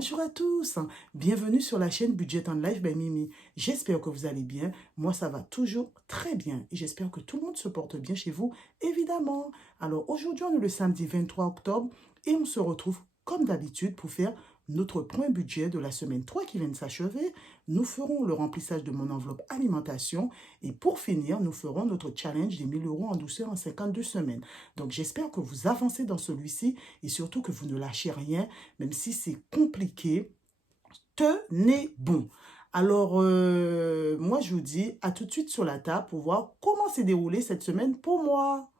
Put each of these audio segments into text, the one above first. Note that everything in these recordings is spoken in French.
Bonjour à tous, bienvenue sur la chaîne Budget and Life by Mimi. J'espère que vous allez bien, moi ça va toujours très bien et j'espère que tout le monde se porte bien chez vous, évidemment. Alors aujourd'hui on est le samedi 23 octobre et on se retrouve comme d'habitude pour faire notre point budget de la semaine 3 qui vient de s'achever. Nous ferons le remplissage de mon enveloppe alimentation et pour finir, nous ferons notre challenge des 1000 € en douceur en 52 semaines. Donc j'espère que vous avancez dans celui-ci et surtout que vous ne lâchez rien, même si c'est compliqué. Tenez bon. Alors, moi je vous dis à tout de suite sur la table pour voir comment s'est déroulée cette semaine pour moi.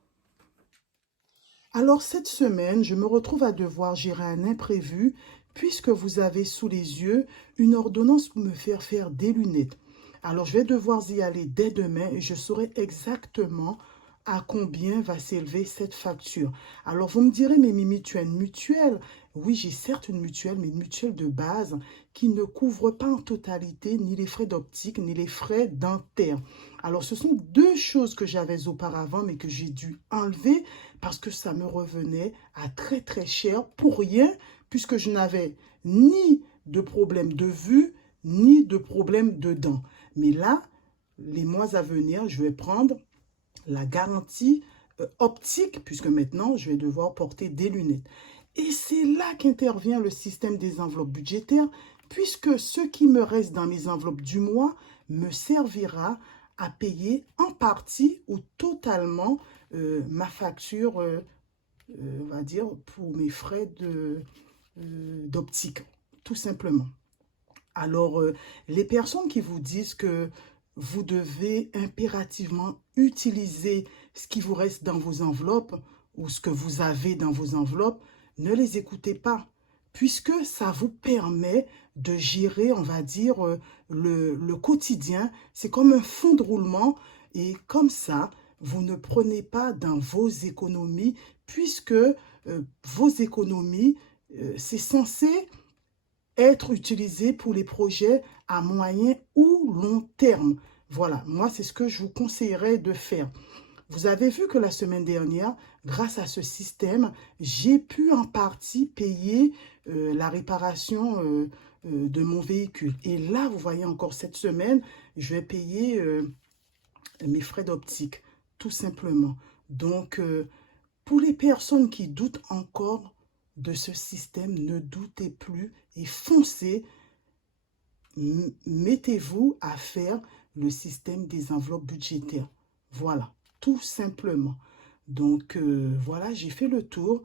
Alors cette semaine, je me retrouve à devoir gérer un imprévu puisque vous avez sous les yeux une ordonnance pour me faire faire des lunettes. Alors je vais devoir y aller dès demain et je saurai exactement à combien va s'élever cette facture. Alors vous me direz, mais Mimi, tu as une mutuelle? Oui, j'ai certes une mutuelle, mais une mutuelle de base qui ne couvre pas en totalité ni les frais d'optique ni les frais dentaires. Alors ce sont deux choses que j'avais auparavant mais que j'ai dû enlever parce que ça me revenait à très très cher pour rien puisque je n'avais ni de problème de vue ni de problème de dents. Mais là, les mois à venir, je vais prendre la garantie optique, puisque maintenant, je vais devoir porter des lunettes. Et c'est là qu'intervient le système des enveloppes budgétaires, puisque ce qui me reste dans mes enveloppes du mois me servira à payer en partie ou totalement ma facture, on va dire, pour mes frais d'optique, tout simplement. Alors, les personnes qui vous disent que vous devez impérativement utiliser ce qui vous reste dans vos enveloppes ou ce que vous avez dans vos enveloppes, ne les écoutez pas, puisque ça vous permet de gérer, on va dire, le quotidien. C'est comme un fonds de roulement et comme ça, vous ne prenez pas dans vos économies, puisque vos économies, c'est censé être utilisé pour les projets à moyen ou long terme. Voilà, moi, c'est ce que je vous conseillerais de faire. Vous avez vu que la semaine dernière, grâce à ce système, j'ai pu en partie payer la réparation de mon véhicule. Et là, vous voyez encore cette semaine, je vais payer mes frais d'optique, tout simplement. Donc, pour les personnes qui doutent encore de ce système, ne doutez plus et foncez. Mettez-vous à faire le système des enveloppes budgétaires. Voilà, tout simplement. Donc, voilà, j'ai fait le tour.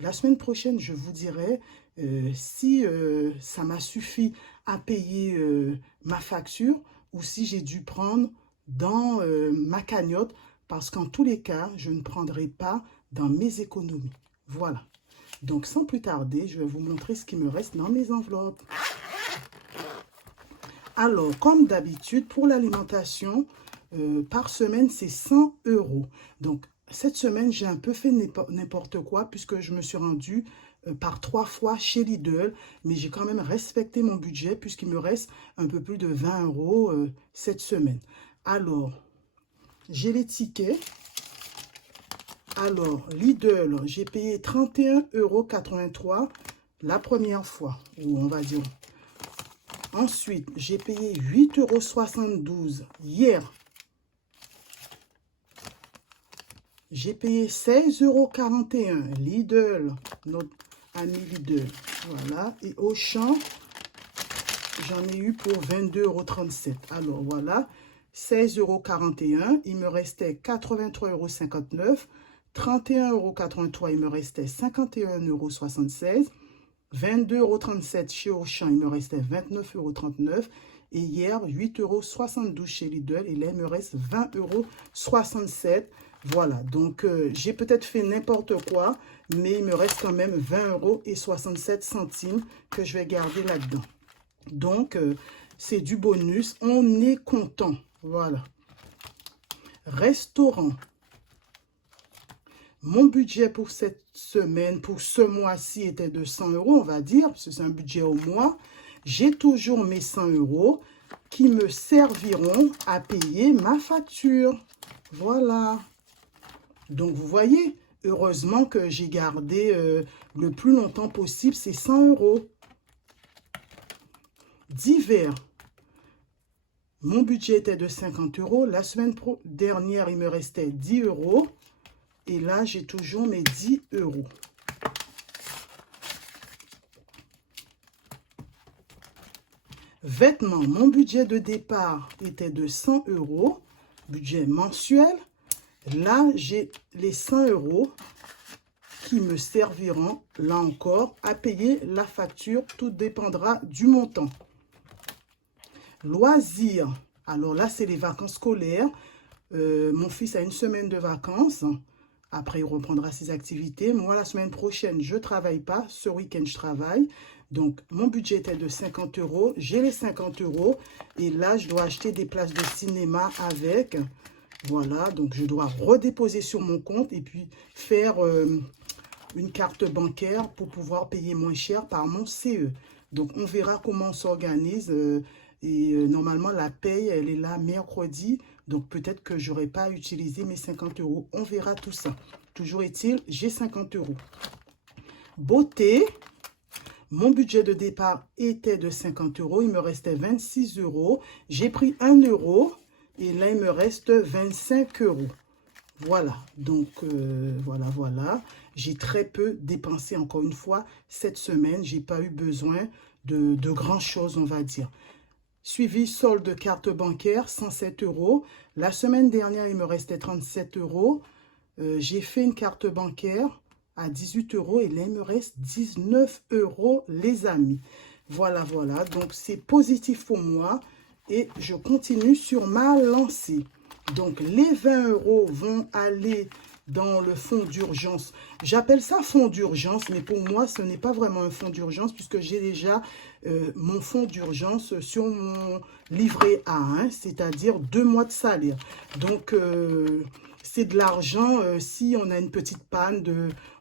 La semaine prochaine, je vous dirai si ça m'a suffi à payer ma facture ou si j'ai dû prendre dans ma cagnotte parce qu'en tous les cas, je ne prendrai pas dans mes économies. Voilà. Donc, sans plus tarder, je vais vous montrer ce qui me reste dans mes enveloppes. Alors, comme d'habitude, pour l'alimentation, par semaine, c'est 100 €. Donc, cette semaine, j'ai un peu fait n'importe quoi puisque je me suis rendue par 3 fois chez Lidl. Mais j'ai quand même respecté mon budget puisqu'il me reste un peu plus de 20 € cette semaine. Alors, j'ai les tickets. Alors, Lidl, j'ai payé 31,83 € la première fois, ou on va dire. Ensuite, j'ai payé 8,72 € hier. J'ai payé 16,41 € Lidl, notre ami Lidl. Voilà. Et Auchan, j'en ai eu pour 22,37 €. Alors voilà, 16,41 €. Il me restait 83,59 €. 31,83 €, il me restait 51,76 €. 22,37 € chez Auchan, il me restait 29,39 € et hier 8,72 € chez Lidl et là il me reste 20,67 €. Voilà, donc j'ai peut-être fait n'importe quoi, mais il me reste quand même 20,67 € que je vais garder là-dedans. Donc c'est du bonus, on est content. Voilà. Restaurant. Mon budget pour cette semaine, pour ce mois-ci, était de 100 €, on va dire, parce que c'est un budget au mois. J'ai toujours mes 100 € qui me serviront à payer ma facture. Voilà. Donc, vous voyez, heureusement que j'ai gardé le plus longtemps possible ces 100 €. Divers. Mon budget était de 50 euros. La semaine dernière, il me restait 10 euros. Et là, j'ai toujours mes 10 euros. Vêtements. Mon budget de départ était de 100 euros. Budget mensuel. Là, j'ai les 100 euros qui me serviront, là encore, à payer la facture. Tout dépendra du montant. Loisirs. Alors là, c'est les vacances scolaires. Mon fils a une semaine de vacances. Après, il reprendra ses activités. Moi, la semaine prochaine, je ne travaille pas. Ce week-end, je travaille. Donc, mon budget était de 50 euros. J'ai les 50 euros. Et là, je dois acheter des places de cinéma avec. Voilà. Donc, je dois redéposer sur mon compte et puis faire une carte bancaire pour pouvoir payer moins cher par mon CE. Donc, on verra comment on s'organise. Normalement, la paye, elle est là mercredi. Donc, peut-être que je n'aurai pas utilisé mes 50 euros. On verra tout ça. Toujours est-il, j'ai 50 euros. Beauté. Mon budget de départ était de 50 euros. Il me restait 26 euros. J'ai pris 1 euro. Et là, il me reste 25 euros. Voilà. Donc, voilà. J'ai très peu dépensé, encore une fois, cette semaine. Je n'ai pas eu besoin de grand-chose, on va dire. Suivi solde de carte bancaire, 107 euros. La semaine dernière, il me restait 37 euros. J'ai fait une carte bancaire à 18 euros et là, il me reste 19 euros, les amis. Voilà. Donc, c'est positif pour moi et je continue sur ma lancée. Donc, les 20 euros vont aller dans le fonds d'urgence. J'appelle ça fonds d'urgence, mais pour moi, ce n'est pas vraiment un fonds d'urgence puisque j'ai déjà mon fonds d'urgence sur mon livret A, hein, c'est-à-dire 2 mois de salaire. Donc, c'est de l'argent si on a une petite panne,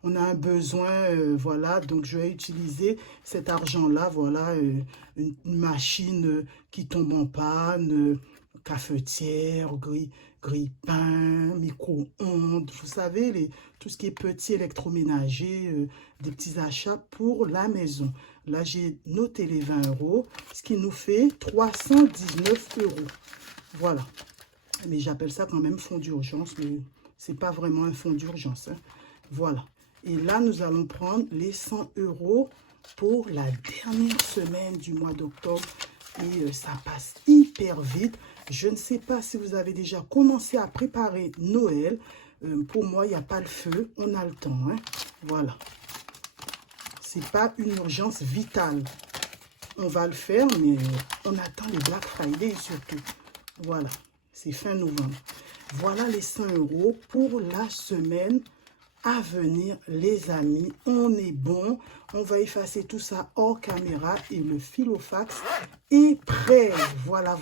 on a un besoin, voilà. Donc, je vais utiliser cet argent-là, voilà, une machine qui tombe en panne, cafetière, grille-pain, micro-ondes, vous savez, tout ce qui est petit électroménager, des petits achats pour la maison. Là, j'ai noté les 20 euros, ce qui nous fait 319 euros. Voilà. Mais j'appelle ça quand même fonds d'urgence, mais ce n'est pas vraiment un fonds d'urgence, hein. Voilà. Et là, nous allons prendre les 100 euros pour la dernière semaine du mois d'octobre. Et ça passe hyper vite. Je ne sais pas si vous avez déjà commencé à préparer Noël. Pour moi, il n'y a pas le feu. On a le temps, hein. Voilà. Ce n'est pas une urgence vitale. On va le faire, mais on attend les Black Friday surtout. Voilà. C'est fin novembre. Voilà les 100 euros pour la semaine à venir, les amis. On est bon. On va effacer tout ça hors caméra et le filofax est prêt. Voilà.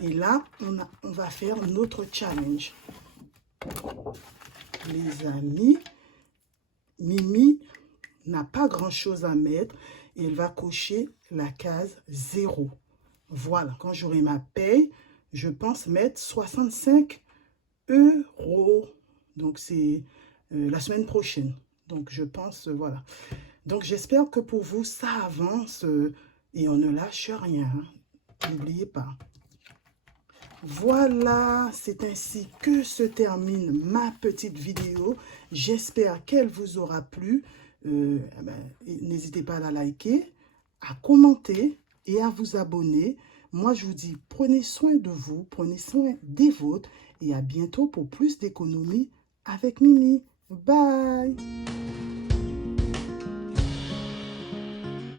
Et là, on va faire notre challenge. Les amis, Mimi n'a pas grand-chose à mettre. Et elle va cocher la case 0. Voilà, quand j'aurai ma paye, je pense mettre 65 euros. Donc, c'est la semaine prochaine. Donc, je pense, voilà. Donc, j'espère que pour vous, ça avance et on ne lâche rien. N'oubliez pas. Voilà, c'est ainsi que se termine ma petite vidéo. J'espère qu'elle vous aura plu. N'hésitez pas à la liker, à commenter et à vous abonner. Moi, je vous dis, prenez soin de vous, prenez soin des vôtres et à bientôt pour plus d'économies avec Mimi. Bye!